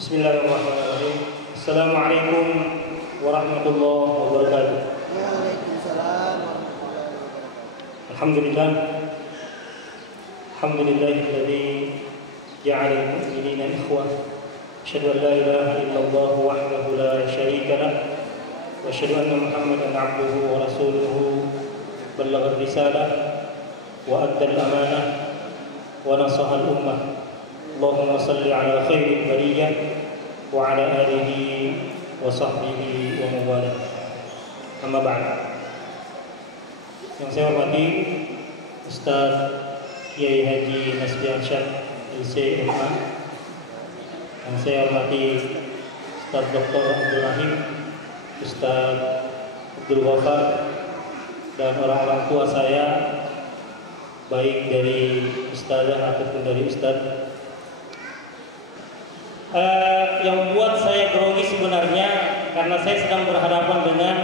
Bismillahirrahmanirrahim. Assalamualaikum warahmatullahi wabarakatuh. Waalaikumsalam warahmatullahi wabarakatuh. Alhamdulillah. Alhamdulillahilladzi ja'ala al-mu'minina ikhwah. Asyhadu an la ilaha illallah wahdahu la syarika lah. Wa asyhadu anna Muhammadan 'abduhu wa rasuluhu. Ballagha ar-risalah wa adda al-amanah wa nasaha al-ummah. Allahumma salli ala khairil bariyah wa ala alihi wa sahbihi wa mawalah. Amma ba'd. Yang saya hormati Ustaz Kiai Haji Nasbi Ansyad LCMA. Yang saya hormati Ustaz Dr. Abdul Rahim, Ustaz Abdul Ghafar, dan orang-orang tua saya, baik dari Ustazah ataupun dari Ustaz. Yang buat saya grogi sebenarnya karena saya sedang berhadapan dengan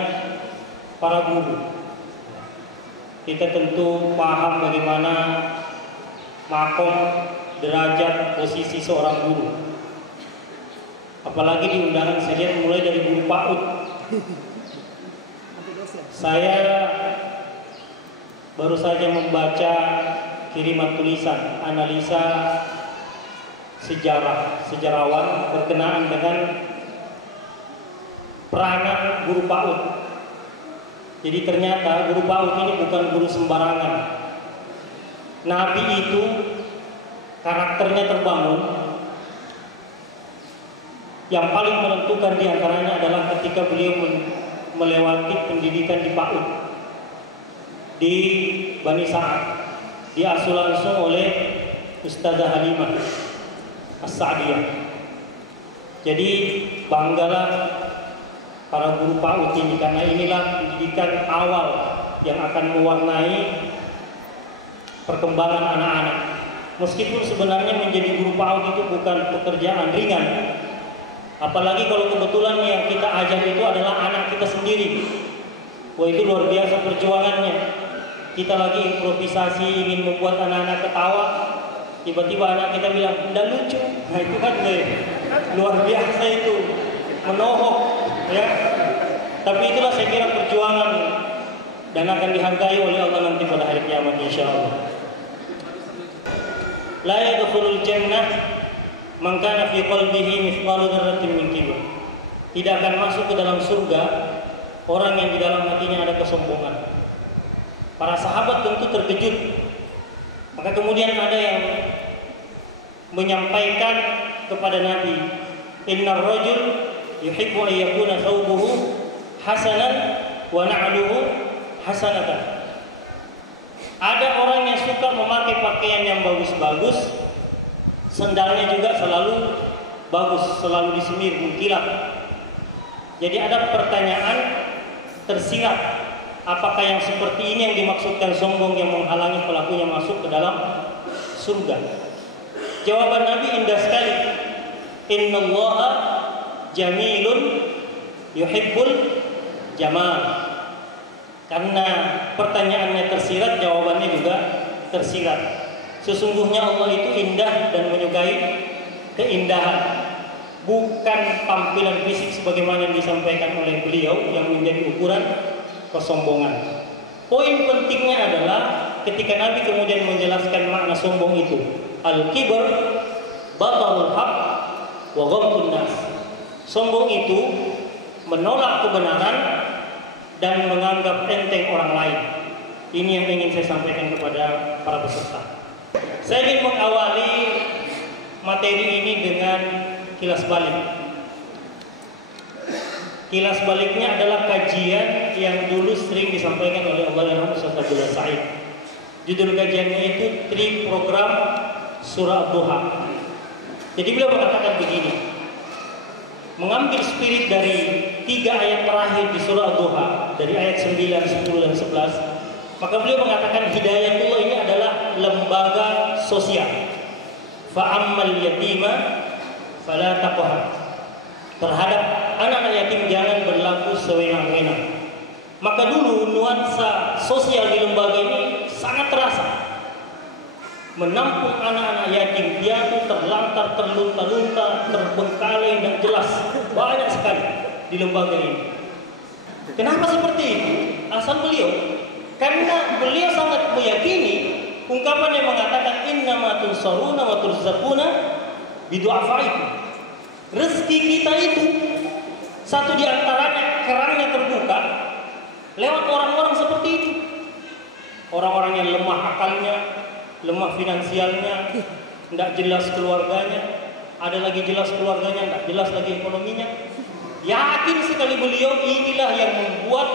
para guru. Kita tentu paham bagaimana makom, derajat, posisi seorang guru. Apalagi di undangan saya lihat mulai dari guru PAUD. Saya baru saja membaca kiriman tulisan analisa sejarawan berkenaan dengan peranan guru PAUD. Jadi ternyata guru PAUD ini bukan guru sembarangan. Nabi itu karakternya terbangun. Yang paling menentukan diantaranya adalah ketika beliau melewati pendidikan di PAUD di Bani Sa'ad, diasuh langsung oleh Ustazah Halimah As-Sa'diyah. Jadi banggalah para guru PAUD ini, karena inilah pendidikan awal yang akan mewarnai perkembangan anak-anak. Meskipun sebenarnya menjadi guru PAUD itu bukan pekerjaan ringan, apalagi kalau kebetulan yang kita ajar itu adalah anak kita sendiri. Wah, itu luar biasa perjuangannya. Kita lagi improvisasi ingin membuat anak-anak ketawa, tiba-tiba anak kita bilang, "Nggak lucu." Nah itu kan luar biasa itu, menohok ya. Tapi itulah saya kira perjuangan dan akan dihargai oleh Allah nanti pada hari kiamat insyaallah. La yadkhulul jannah man kana fi qalbihi mithqalu dzarratin min kibr. Tidak akan masuk ke dalam surga orang yang di dalam hatinya ada kesombongan. Para sahabat tentu terkejut. Maka kemudian ada yang menyampaikan kepada Nabi, "Innar rajul yuhibbu an yakuna thawbuhu hasanan wa na'luhu hasanatan." Ada orang yang suka memakai pakaian yang bagus-bagus, sendalnya juga selalu bagus, selalu disemir mengkilap. Jadi ada pertanyaan tersirat, apakah yang seperti ini yang dimaksudkan sombong yang menghalangi pelakunya masuk ke dalam surga? Jawaban Nabi indah sekali. Innallaha jamilun yuhibbul jamal. Karena pertanyaannya tersirat, jawabannya juga tersirat. Sesungguhnya Allah itu indah dan menyukai keindahan, bukan tampilan fisik sebagaimana yang disampaikan oleh beliau yang menjadi ukuran kesombongan. Poin pentingnya adalah ketika Nabi kemudian menjelaskan makna sombong itu, al-kibr batarul haq wa ghamtun nas. Sombong itu menolak kebenaran dan menganggap enteng orang lain. Ini yang ingin saya sampaikan kepada para peserta. Saya ingin mengawali materi ini dengan kilas balik. Kilas baliknya adalah kajian yang dulu sering disampaikan oleh Allahyarham Ustaz Abdullah Sa'id. Judul kajiannya itu Tri Program Surah Duha. Jadi beliau mengatakan begini, mengambil spirit dari 3 ayat terakhir di Surah Duha, dari ayat 9, 10, dan 11, maka beliau mengatakan Hidayatullah ini adalah lembaga sosial. Fa'ammal yatima fala taqhar. Terhadap anak-anak yatim jangan berlaku sewenang-wenang. Maka dulu nuansa sosial di lembaga ini sangat terasa. menampung anak-anak yatim piatu terlantar, terlunta-lunta, terbengkalai dengan jelas, banyak sekali di lembaga ini. Kenapa seperti itu? Asal beliau, karena beliau sangat meyakini ungkapan yang mengatakan innama tunsaruna wa turzaquna bidu'afaikum. Rezeki kita itu satu di antaranya kerannya terbuka lewat orang-orang seperti itu. Orang-orang yang lemah akalnya, lemah finansialnya, tidak jelas keluarganya, ada lagi jelas keluarganya, tidak jelas lagi ekonominya. Yakin sekali beliau inilah yang membuat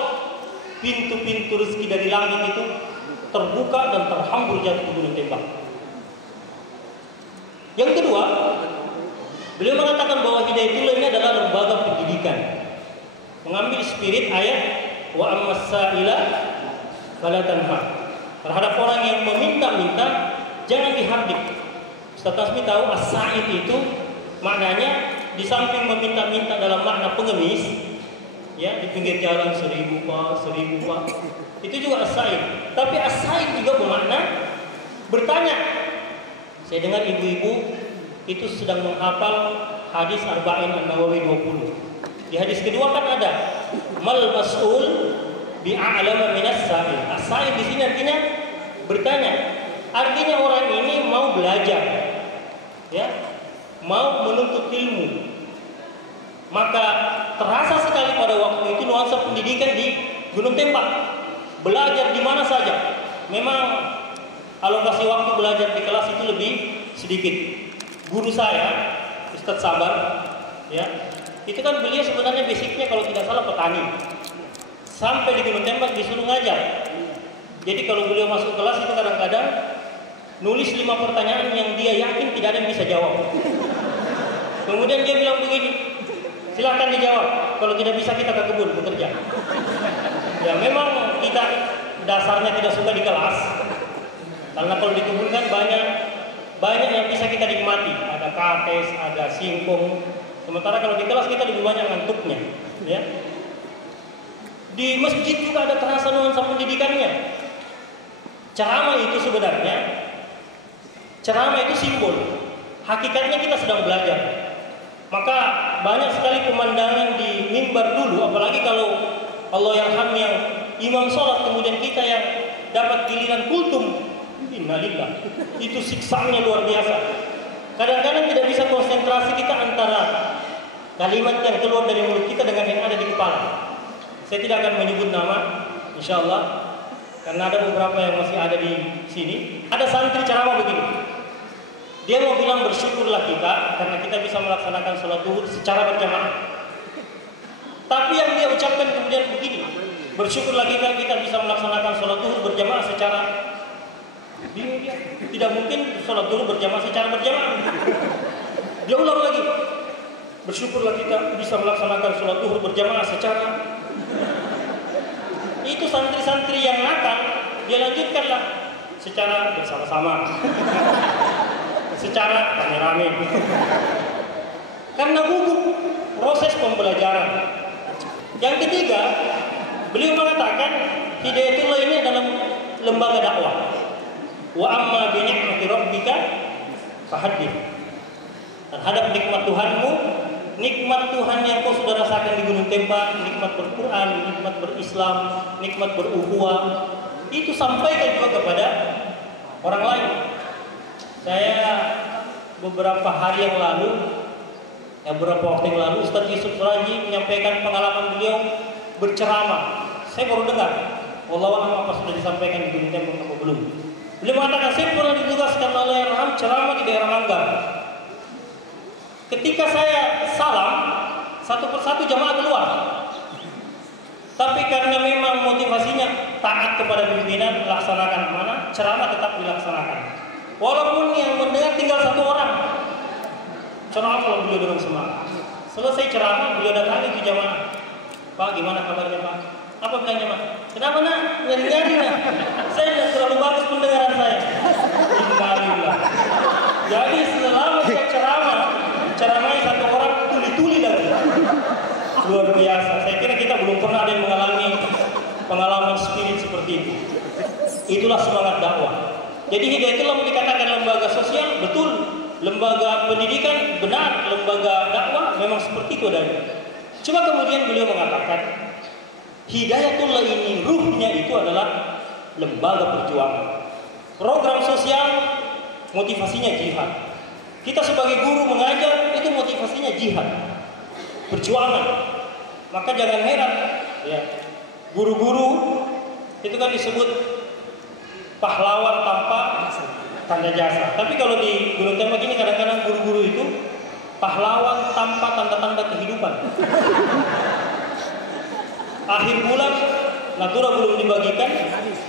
pintu-pintu rezeki dari langit itu terbuka dan terhambur jatuh ke gunung tembak. Yang kedua, beliau mengatakan bahwa Hidayatullah ini adalah lembaga pendidikan, mengambil spirit ayat wa ammas sa'ila fala tanhar. Terhadap orang yang meminta-minta jangan dihardik. Ustaz Tasmi tahu as-sa'id itu maknanya di samping meminta-minta dalam makna pengemis, ya, di pinggir jalan 1000 Pak, 1000 Pak. Itu juga as-sa'id. Tapi as-sa'id juga bermakna bertanya. Saya dengar ibu-ibu itu sedang menghafal hadis Arba'in An-Nawawi 20. Di hadis kedua kan ada mal mas'ul bi'a'lama minas sa'il. As-sa'il di sini artinya bertanya. Artinya orang ini mau belajar, ya, mau menuntut ilmu. Maka terasa sekali pada waktu itu nuansa pendidikan di Gunung Tembak. Belajar di mana saja. Memang alokasi waktu belajar di kelas itu lebih sedikit. Guru saya, Ustadz Sabar, ya, itu kan beliau sebenarnya basicnya kalau tidak salah petani. Sampai di Gunung Tembak disuruh ngajar. Jadi kalau beliau masuk kelas itu kadang-kadang nulis 5 pertanyaan yang dia yakin tidak ada yang bisa jawab. Kemudian dia bilang begini, silakan dijawab. Kalau tidak bisa kita ke kebun bekerja. Ya memang kita dasarnya tidak suka di kelas. Karena kalau di kebun kan banyak yang bisa kita nikmati. Ada kates, ada singkong. Sementara kalau di kelas kita lebih banyak ngantuknya. Ya. Di masjid juga ada terasa nuansa pendidikannya. Ceramah itu sebenarnya, ceramah itu simbol. Hakikatnya kita sedang belajar. Maka banyak sekali pemandangan di mimbar dulu, apalagi kalau Allah yarham yang imam sholat, kemudian kita yang dapat giliran kultum. Innalillah. Itu siksaannya luar biasa. Kadang-kadang tidak bisa konsentrasi kita antara kalimat yang keluar dari mulut kita dengan yang ada di kepala. Saya tidak akan menyebut nama, insya Allah. Karena ada beberapa yang masih ada di sini. Ada santri ceramah begini. Dia mau bilang bersyukurlah kita karena kita bisa melaksanakan sholat zuhur secara berjamaah. Tapi yang dia ucapkan kemudian begini, bersyukurlah kita bisa melaksanakan sholat zuhur berjamaah secara bingung dia. Tidak mungkin sholat zuhur berjamaah secara berjamaah. Dia ulang lagi, bersyukurlah kita bisa melaksanakan sholat zuhur berjamaah secara. Itu santri-santri yang nakal, dia lanjutkanlah secara bersama-sama, secara rame-rame. Karena gugup proses pembelajaran. Yang ketiga, beliau mengatakan Hidayatullah ini adalah lembaga dakwah. Wa amma bi ni'mati rabbika fahaddits. Terhadap nikmat Tuhanmu, nikmat Tuhan yang kau sudah rasakan di Gunung Tembak, nikmat berquran, nikmat berislam, nikmat berukhuwah, itu sampaikan juga kepada orang lain. Saya beberapa hari yang lalu, beberapa waktu yang lalu, Ustaz Yusuf Raji menyampaikan pengalaman beliau berceramah. Saya baru dengar, wallahu a'lam apa sudah disampaikan di Gunung Tembak atau belum. Beliau mengatakan saya pernah ditugaskan oleh Raham ceramah di daerah Manggar. Ketika saya salam, satu persatu jamaah keluar. Tapi karena memang motivasinya taat kepada pimpinan, laksanakan amanah, ceramah tetap dilaksanakan. Walaupun yang mendengar tinggal 1 orang. Ceramah kalau beliau dengan semangat. Selesai ceramah, beliau datangi ke jamaah. Pak, gimana kabarnya Pak? Apa bilangnya Pak? Kenapa nak? Nyari-nyari nak? Saya tidak terlalu bagus pendengaran saya. Innalillah. Jadi selama saya ceramahnya 1 orang tuli-tuli lagi. Luar biasa. Saya kira kita belum pernah ada yang mengalami pengalaman spirit seperti itu. Itulah semangat dakwah. Jadi Hidayatullah dikatakan lembaga sosial, betul. Lembaga pendidikan, benar. Lembaga dakwah memang memang seperti itu adanya. Cuma kemudian beliau mengatakan, Hidayatullah ini ruhnya itu adalah lembaga perjuangan. Program sosial motivasinya jihad. Kita sebagai guru mengajar itu motivasinya jihad, perjuangan. Maka jangan heran ya, guru-guru itu kan disebut pahlawan tanpa tanda jasa. Tapi kalau di Gunung Tembak ini kadang-kadang guru-guru itu pahlawan tanpa tanda-tanda kehidupan. Akhir bulan natura belum dibagikan,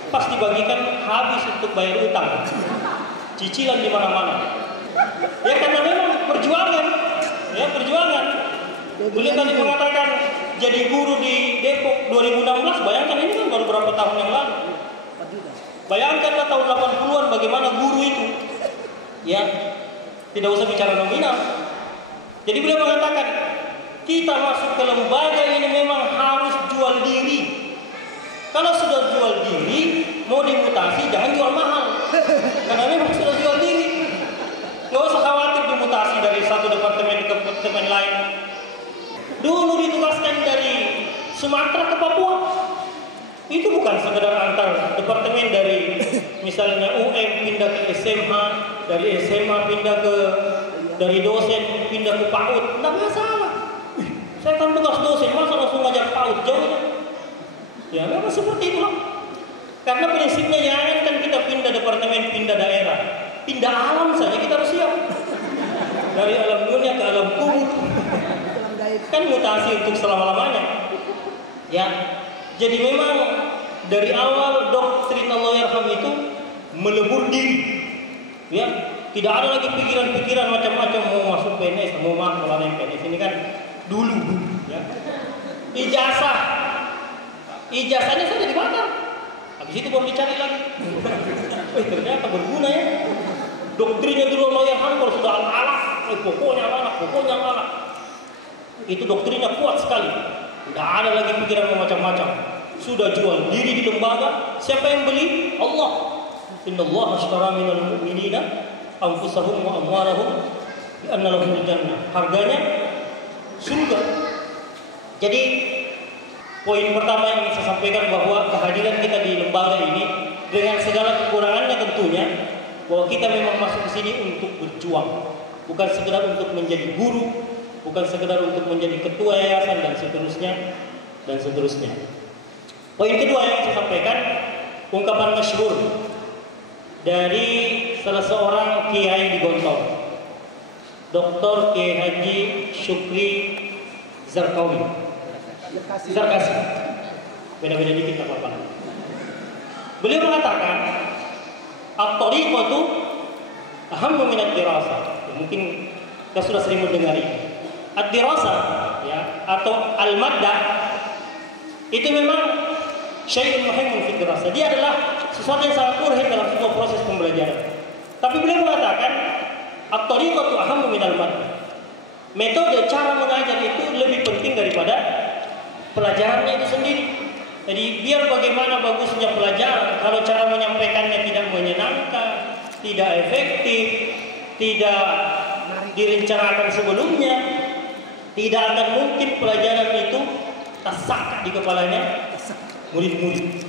pas dibagikan habis untuk bayar utang, cicilan di mana-mana. Ya karena memang perjuangan, ya perjuangan. Beliau tadi mengatakan jadi guru di Depok 2016, bayangkan ini kan baru berapa tahun yang lalu. Bayangkanlah tahun 80-an bagaimana guru itu. Ya, tidak usah bicara nominal. Jadi beliau mengatakan, kita masuk ke lembaga ini memang harus jual diri. Kalau sudah jual diri, mau dimutasi jangan jual mahal. Karena memang sudah jual diri. Nggak usah khawatir dimutasi dari satu departemen ke departemen lain. Dulu ditugaskan dari Sumatera ke Papua. Itu bukan sekedar antar departemen dari misalnya UM pindah ke SMA, dari SMA pindah ke dari dosen pindah ke PAUD. Nggak masalah. Saya kan tugas dosen, masa langsung ngajar PAUD jauhnya? Ya memang seperti itulah. Karena prinsipnya jangan kan kita pindah departemen, pindah daerah, pindah alam saja kita harus siap. Dari alam dunia ke alam kubur. Kan mutasi untuk selama-lamanya. Ya. Jadi memang dari awal doktrin Allahyarham itu melebur diri. Ya, tidak ada lagi pikiran-pikiran macam-macam mau masuk PNS, mau masuk PNS. Ini kan dulu ya. Ijazahnya saja dibakar. Habis itu baru dicari lagi. Ternyata berguna ya. Doktrinnya dulu Allahyarham kalau sudah al-alah, pokoknya al-alah. Itu doktrinnya kuat sekali. Tidak ada lagi pikiran macam-macam. Sudah jual diri di lembaga. Siapa yang beli? Allah. Innallaha ashtara minal mu'minina anfusahum wa amwalahum bi anna lahumul jannah. Harganya surga. Jadi poin pertama yang ingin saya sampaikan bahwa kehadiran kita di lembaga ini dengan segala kekurangannya tentunya, bahwa kita memang masuk ke sini untuk berjuang, bukan sekedar untuk menjadi guru, bukan sekedar untuk menjadi ketua yayasan dan seterusnya. Poin kedua yang saya sampaikan, ungkapan masyhur dari salah seorang kiai di Gontor, Dr. Kiai Haji Syukri Zarkawi. Zarkasi. Beda-beda dikit tak apa-apa. Beliau mengatakan, at-tariqatu ahammu min ad-dirasah. Mungkin kita sudah sering mendengar ini. Ad-dirasah ya atau al-maddah itu memang syai'un muhimmun fi dirasah. Dia adalah sesuatu yang sangat urgent dalam sebuah proses pembelajaran. Tapi beliau mengatakan at-tariqatu ahammu min al-maddah. Metode cara mengajar itu lebih penting daripada pelajarannya itu sendiri. Jadi biar bagaimana bagusnya pelajaran, kalau cara menyampaikannya tidak menyenangkan, tidak efektif, tidak direncanakan sebelumnya, tidak akan mungkin pelajaran itu tasak di kepalanya murid-murid.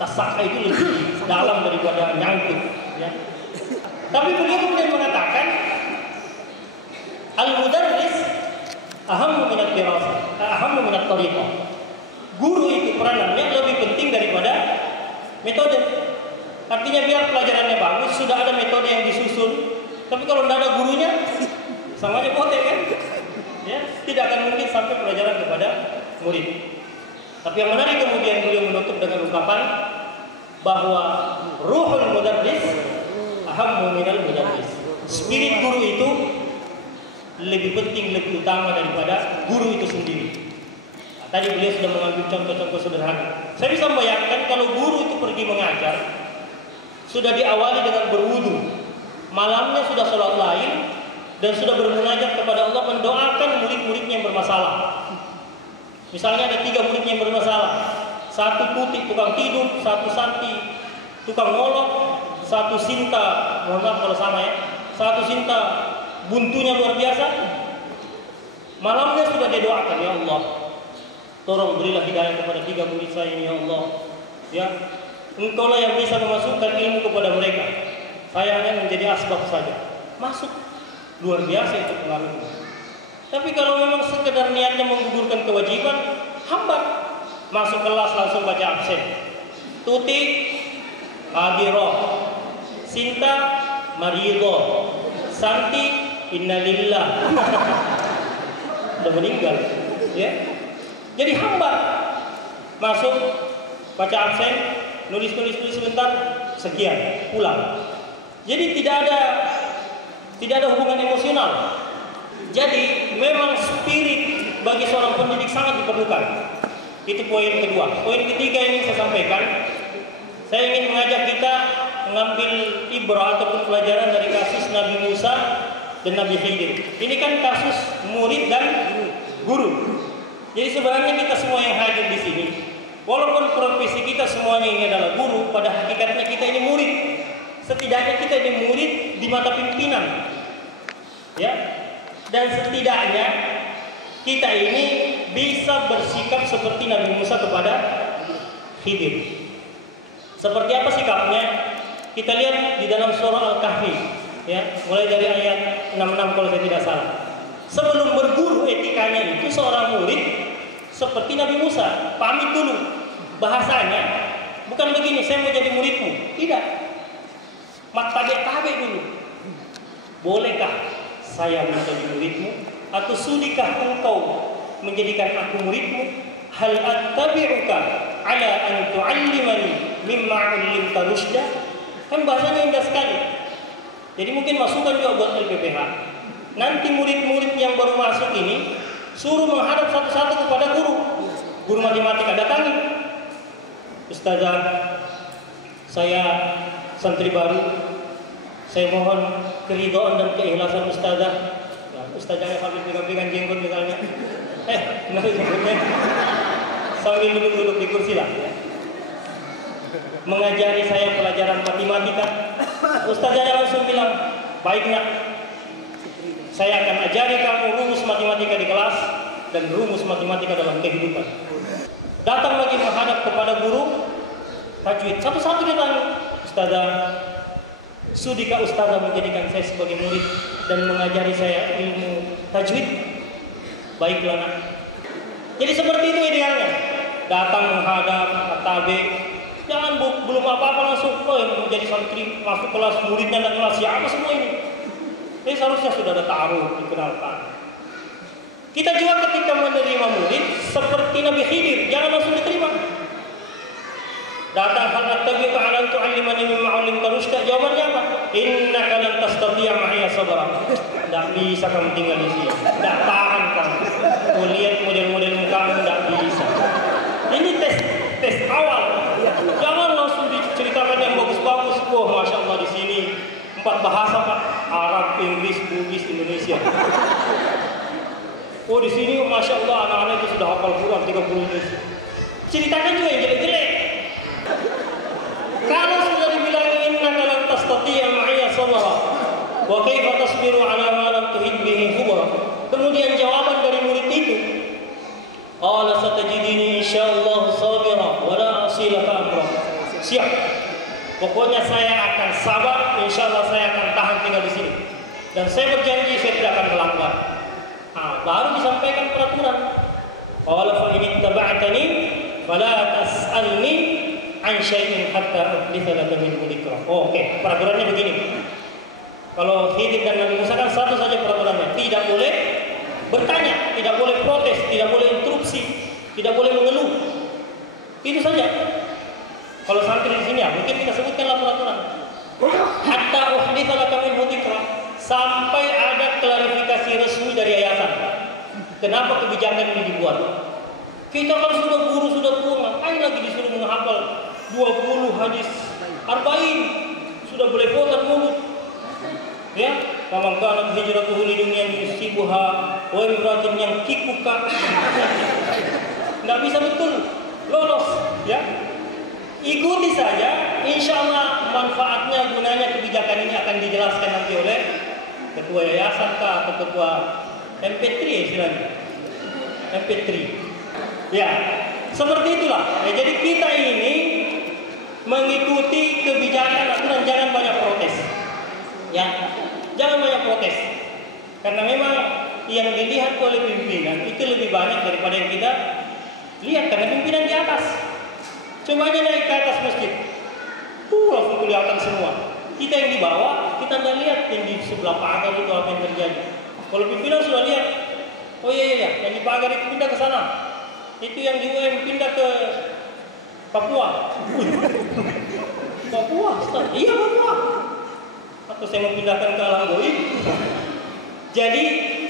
Tasak itu lebih dalam daripada nyangkut. Ya. Tapi beliau kemudian mengatakan, al-mudarris ahammu min ad-dirasah, ahammu min at-tariqah. Guru itu peranannya lebih penting daripada metode. Artinya biar pelajarannya bagus, sudah ada metode yang disusun. Tapi kalau tidak ada gurunya, sama aja bote kan? Ya, tidak akan mungkin sampai pelajaran kepada murid. Tapi yang menarik kemudian beliau menutup dengan ungkapan bahwa ruhul mudarris ahammu minal mudarris. Spirit guru itu lebih penting, lebih utama daripada guru itu sendiri. Nah, tadi beliau sudah mengambil contoh-contoh sederhana. Saya bisa membayangkan kalau guru itu pergi mengajar, sudah diawali dengan berwudu, malamnya sudah sholat lain, dan sudah bermunajat kepada Allah mendoakan murid-muridnya yang bermasalah. Misalnya ada 3 muridnya yang bermasalah, 1 tutik tukang tidur, 1 santi tukang ngolok, 1 sinta, mohon maaf kalau sama ya, 1 sinta buntunya luar biasa. Malamnya sudah dia doakan, ya Allah, tolong berilah hidayah kepada 3 murid saya ini, ya Allah. Ya, Engkau lah yang bisa memasukkan ilmu kepada mereka. Saya hanya menjadi asbab saja. Masuk. Luar biasa itu pengaruhnya. Tapi kalau memang sekedar niatnya menggugurkan kewajiban, hambat. Masuk kelas langsung baca absen. Tuti, Abiro, Sinta, Marido, Santi, Innalillah. Udah meninggal, ya. Jadi hambat. Masuk, baca absen, nulis sebentar, sekian, pulang. Jadi tidak ada hubungan emosional. Jadi memang spirit bagi seorang pendidik sangat diperlukan. Itu poin kedua. Poin ketiga yang ingin saya sampaikan, saya ingin mengajak kita mengambil ibrah ataupun pelajaran dari kasus Nabi Musa dan Nabi Khidir. Ini kan kasus murid dan guru. Jadi sebenarnya kita semua yang hadir di sini, walaupun profesi kita semuanya ini adalah guru, pada hakikatnya kita ini murid. Setidaknya kita ini murid di mata pimpinan, ya. Dan setidaknya kita ini bisa bersikap seperti Nabi Musa kepada Khidir. Seperti apa sikapnya? Kita lihat di dalam surah Al-Kahfi, ya, mulai dari ayat 66 kalau saya tidak salah. Sebelum berguru etikanya itu seorang murid seperti Nabi Musa, pamit dulu. Bahasanya bukan begini, saya mau jadi muridmu. Tidak. Tabe dulu. Bolehkah saya menjadi muridmu? Atau sudikah engkau menjadikan aku muridmu? Hal attabi'uka ala an tu'allimani mimma 'allimta rusyda? Kan bahasanya indah sekali. Jadi mungkin masukan juga buat LPPH. Nanti murid-murid yang baru masuk ini suruh menghadap satu-satu kepada guru matematika, datangi. Ustazah, saya santri baru, saya mohon keridhaan dan keikhlasan ustazah. Ya, ustazahnya sambil pegang-pegang jenggot misalnya. Sambil duduk-duduk di kursi lah. Mengajari saya pelajaran matematika. Ustazahnya langsung bilang, baik nak, saya akan ajari kamu rumus matematika di kelas dan rumus matematika dalam kehidupan. Datang lagi menghadap kepada guru tajwid. Satu-satu dia tanya, Ustazah, sudikah Ustazah menjadikan saya sebagai murid dan mengajari saya ilmu tajwid? Baiklah nak. Jadi seperti itu idealnya. Datang menghadap, tabe. Jangan belum apa-apa langsung menjadi santri, masuk kelas, muridnya dan kelas siapa semua ini. Ini seharusnya sudah ada ta'aruf, dikenalkan. Kita juga ketika menerima murid seperti Nabi Khidir, jangan langsung diterima. Datang hal attabi'uka ala an tu'allimani mimma 'allimta rusyda. Jawabannya apa? Innaka lan tastati'a ma'iya sabra. Tidak bisa kamu tinggal di sini. Tidak tahan kamu. Kau lihat model-model mukamu, tidak bisa. Ini tes awal. Jangan langsung diceritakan yang bagus-bagus. Wah, masya Allah di sini 4 bahasa Pak, Arab, Inggris, Bugis, Indonesia. Oh di sini masya Allah anak-anak itu sudah hafal Quran 30 juz. Ceritakan juga yang jelek-jelek. Kalau sudah dibilang innaka lan tastati'a ma'iya sabra wa kaifa tasbiru 'ala ma lam tuhit bihi khubra. Kemudian jawaban dari murid itu, qala satajidini insyaallah sabira wa la asilaka amra. Siap. Pokoknya saya akan sabar, insyaallah saya akan tahan tinggal di sini. Dan saya berjanji saya tidak akan melanggar. Baru disampaikan peraturan. Qala fa in ittaba'tani fala tas'alni an syai'in hatta uhditha laka minhu dzikra. Oke, peraturannya begini. Kalau Khidir dan Nabi Musa kan satu saja peraturannya, tidak boleh bertanya, tidak boleh protes, tidak boleh interupsi, tidak boleh mengeluh. Itu saja. Kalau santri di sini ya, mungkin kita sebutkanlah peraturan. Hatta uhditha laka minhu dzikra, sampai ada klarifikasi resmi dari yayasan. Kenapa kebijakan ini dibuat? Kita kan sudah guru, sudah tua, ngapain lagi disuruh menghafal 20 hadis 40, sudah belepotan mulut. Ya, faman kanat hijratuhu lidunyan yusibuha wa imratin yang kikuka. Enggak bisa betul lolos, ya. Ikuti saja, insya Allah manfaatnya, gunanya kebijakan ini akan dijelaskan nanti oleh ketua yayasan atau ketua MP3 ya istilahnya. MP3. Ya, seperti itulah. Ya, jadi kita ini mengikuti kebijakan aturan, jangan banyak protes. Ya, jangan banyak protes. Karena memang yang dilihat oleh pimpinan itu lebih banyak daripada yang kita lihat, karena pimpinan di atas. Coba aja naik ke atas masjid, langsung kelihatan semua. Kita yang di bawah, kita nggak lihat yang di sebelah pagar itu apa yang terjadi. Kalau pimpinan sudah lihat, oh iya, yang di pagar itu pindah ke sana, itu yang di UM pindah ke Papua. Papua, iya Papua. Atau saya mau pindahkan ke Alanggoy. Jadi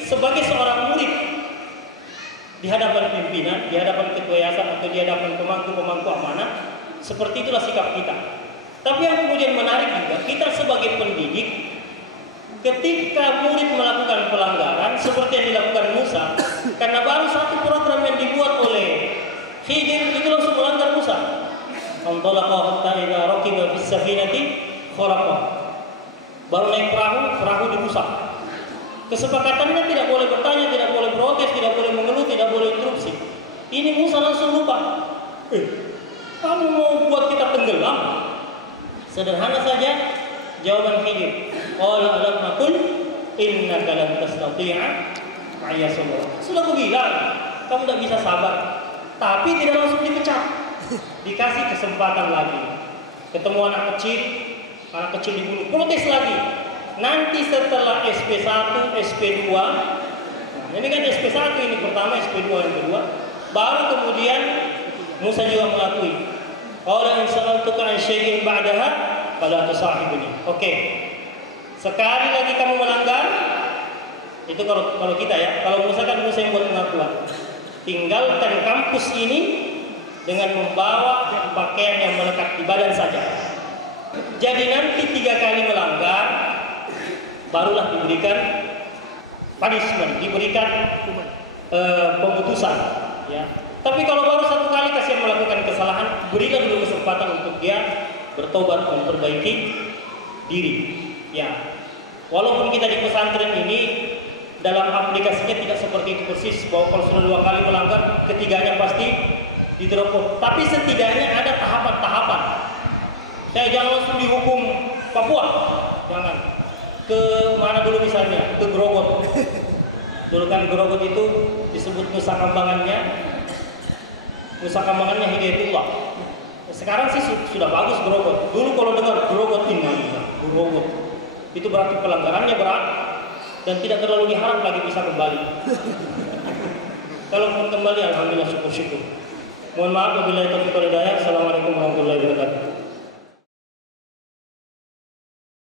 sebagai seorang murid di hadapan pimpinan, di hadapan ketua yayasan atau di hadapan pemangku amanah, seperti itulah sikap kita. Tapi yang kemudian menarik juga, kita sebagai pendidik, ketika murid melakukan pelanggaran seperti yang dilakukan Musa, karena baru satu program yang dibuat oleh Khidir itu langsung melanggar Musa. Antalaqa hatta idza raqiba bis safinati kharaqa. Baru naik perahu dirusak. Kesepakatannya tidak boleh bertanya, tidak boleh protes, tidak boleh mengeluh, tidak boleh interupsi. Ini Musa langsung lupa. Kamu mau buat kita tenggelam? Sederhana saja jawaban Khidir. Qala alam aqul innaka lan tastati'a ma'iya sabra. Sudah aku bilang, kamu tidak bisa sabar. Tapi tidak langsung dipecat. Dikasih kesempatan lagi. Ketemu anak kecil dibunuh, protes lagi. Nanti setelah SP1, SP2, ini kan SP1 ini pertama, SP2 yang kedua, baru kemudian Musa juga mengakui. Qala in sa'altuka an syai'in ba'daha fala tusahibni. Oke. Sekali lagi kamu melanggar, itu kalau kita ya, kalau Musa kan Musa yang buat pengakuan. Tinggalkan kampus ini dengan membawa pakaian yang melekat di badan saja. Jadi nanti 3 kali melanggar, barulah diberikan punishment, diberikan pemutusan. Ya. Tapi kalau baru 1 kali kasih melakukan kesalahan, berikan dulu kesempatan untuk dia bertobat, memperbaiki diri. Ya. Walaupun kita di pesantren ini dalam aplikasinya tidak seperti itu persis, bahwa kalau sudah 2 kali melanggar, ketiganya pasti diteropong. Tapi setidaknya ada tahapan-tahapan. Saya jangan langsung dihukum Papua, jangan. Ke mana dulu misalnya? Ke Grogot. Dulu kan Grogot itu disebut Nusa Kambangannya Hidayatullah. Sekarang sih sudah bagus Grogot. Dulu kalau dengar Grogot Grogot, itu berarti pelanggarannya berat dan tidak terlalu diharap lagi bisa kembali. Kalau pun kembali, alhamdulillah, syukur. Mohon maaf apabila taufiq wal hidayah. Assalamualaikum warahmatullahi wabarakatuh.